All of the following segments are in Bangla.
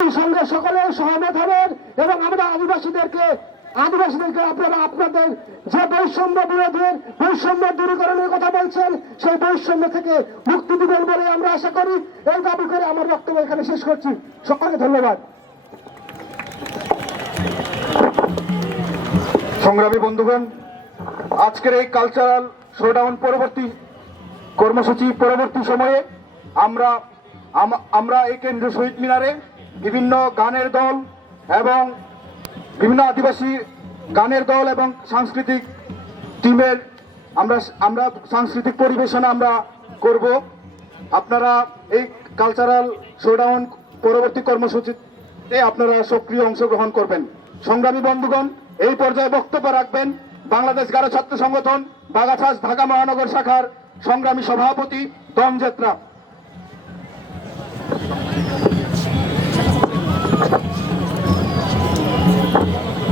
সঙ্গে সকলে সহমত হবেন এবং আমরা আদিবাসীদেরকে আপনারা আপনাদের যে বৈষম্য বিরোধের বৈষম্য দূরীকরণের কথা বলছেন সেই বৈষম্য থেকে মুক্তি দিবেন বলে আমরা আশা করি। এই দাবি করে আমার বক্তব্য এখানে শেষ করছি। সকলকে ধন্যবাদ। সংগ্রামী বন্ধুগণ, আজকের এই কালচারাল শোডাউন পরবর্তী কর্মসূচি পরবর্তী সময়ে আমরা এই কেন্দ্রীয় শহীদ মিনারে বিভিন্ন গানের দল এবং বিভিন্ন আদিবাসী গানের দল এবং সাংস্কৃতিক টিমের আমরা সাংস্কৃতিক পরিবেশনা আমরা করব। আপনারা এই কালচারাল শোডাউন পরবর্তী কর্মসূচিতে আপনারা সক্রিয় অংশগ্রহণ করবেন। সংগ্রামী বন্ধুগণ, এই পর্যায়ে বক্তব্য রাখবেন বাংলাদেশ গারো ছাত্র সংগঠন বাগাছাস ঢাকা মহানগর শাখার সংগ্রামী সভাপতি দম জেত্রা।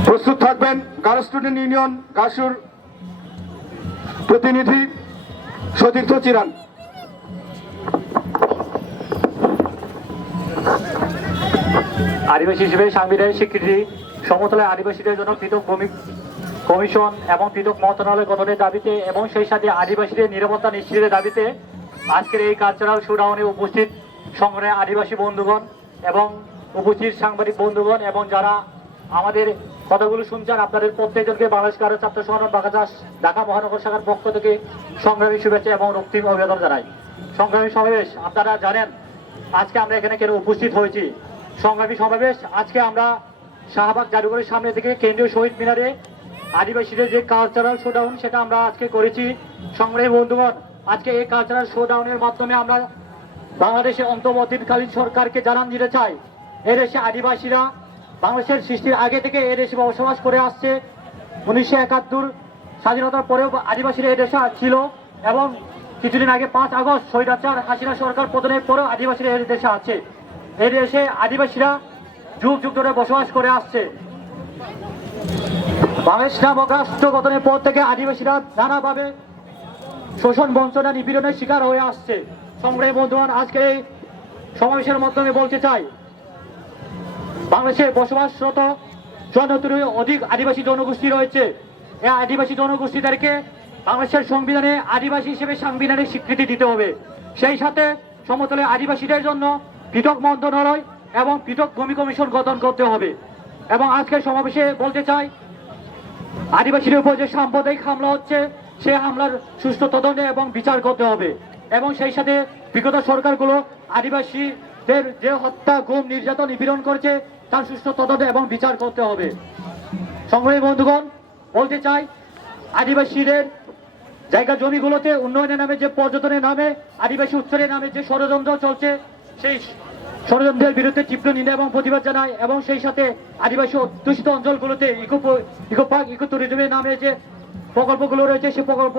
প্রস্তুত থাকবেন গারো স্টুডেন্ট ইউনিয়ন গাসুর প্রতিনিধি সতীর্থ চিরান। আদিবাসী হিসেবে সাংবিধানিক স্বীকৃতি, সমতলের আদিবাসীদের জন্য পৃথক ভূমি কমিশন এবং পৃথক মন্ত্রণালয় গঠনের দাবিতে এবং সেই সাথে আদিবাসীদের নিরাপত্তা নিশ্চিতের দাবিতে আজকের এই কালচারাল শোডাউনে উপস্থিত সংগ্রামী আদিবাসী বন্ধুগণ এবং উপস্থিত সাংবাদিক বন্ধুগণ এবং যারা আমাদের কথাগুলো শুনছেন, আপনাদের প্রত্যেকজনকে বাংলাদেশ গারো ছাত্র সংগঠন বাগাছাস ঢাকা মহানগর শাখার পক্ষ থেকে সংগ্রামী শুভেচ্ছা এবং রক্তিম অভিবাদন জানাই। সংগ্রামী সমাবেশ, আপনারা জানেন আজকে আমরা এখানে কেন উপস্থিত হয়েছি। সংগ্রামী সমাবেশ আজকে আমরা শাহবাগ জাদুঘরের সামনে থেকে কেন্দ্রীয় শহীদ মিনারে আদিবাসীদের যে কালচারাল শোডাউন সেটা আমরা আজকে করেছি। সংগ্রামী বন্ধুগণ, আজকে এই কালচারাল শোডাউনের মাধ্যমে আমরা বাংলাদেশের অন্তর্বর্তীকালীন সরকারকে জানান দিতে চাই, এদেশে আদিবাসীরা বাংলাদেশের সৃষ্টির আগে থেকে এদেশে বসবাস করে আসছে। 1971 স্বাধীনতার পরেও আদিবাসীরা এদেশে ছিল এবং কিছুদিন আগে 5 আগস্ট স্বৈরাচার হাসিনা সরকার পতনের পরেও আদিবাসীরা এই দেশে আছে। এই দেশে আদিবাসীরা যুগ যুগ ধরে বসবাস করে আসছে। বাংলাদেশ নামক রাষ্ট্র গঠনের পর থেকে আদিবাসীরা নানাভাবে শোষণ বঞ্চনা নিপীড়নের শিকার হয়ে আসছে। সংগ্রামী বন্ধুগণ, আজকে এই সমাবেশের মাধ্যমে বলতে চাই, বাংলাদেশে বসবাসরত 54 অধিক আদিবাসী জনগোষ্ঠী রয়েছে। এই আদিবাসী জনগোষ্ঠীদেরকে বাংলাদেশের সংবিধানে আদিবাসী হিসেবে সাংবিধানিক স্বীকৃতি দিতে হবে। সেই সাথে সমতলে আদিবাসীদের জন্য পৃথক মন্ত্রণালয় এবং পৃথক ভূমি কমিশন গঠন করতে হবে। এবং আজকের সমাবেশে বলতে চাই, আদিবাসীদের উপর যে সাম্প্রদায়িক হামলা হচ্ছে সেই হামলার সুষ্ঠু তদন্ত এবং বিচার করতে হবে। এবং সেই সাথে বিগত সরকারগুলো আদিবাসীদের যে হত্যা, গুম, নির্যাতন, নিপীড়ন করেছে তার সুষ্ঠু তদন্ত এবং বিচার করতে হবে। সংগ্রামী বন্ধুগণ, বলতে চাই, আদিবাসীদের জায়গা জমিগুলোতে উন্নয়নের নামে যে পর্যটনের নামে আদিবাসী উচ্ছেদের নামে যে ষড়যন্ত্র চলছে সেই ষড়যন্ত্রের বিরুদ্ধে তীব্র নিন্দা এবং প্রতিবাদ জানায়। এবং সেই সাথে আদিবাসী অধ্যুষিত অঞ্চলগুলোতে ইকো পার্ক, ইকো ট্যুরিজমের নামে যে প্রকল্পগুলো রয়েছে সেই প্রকল্প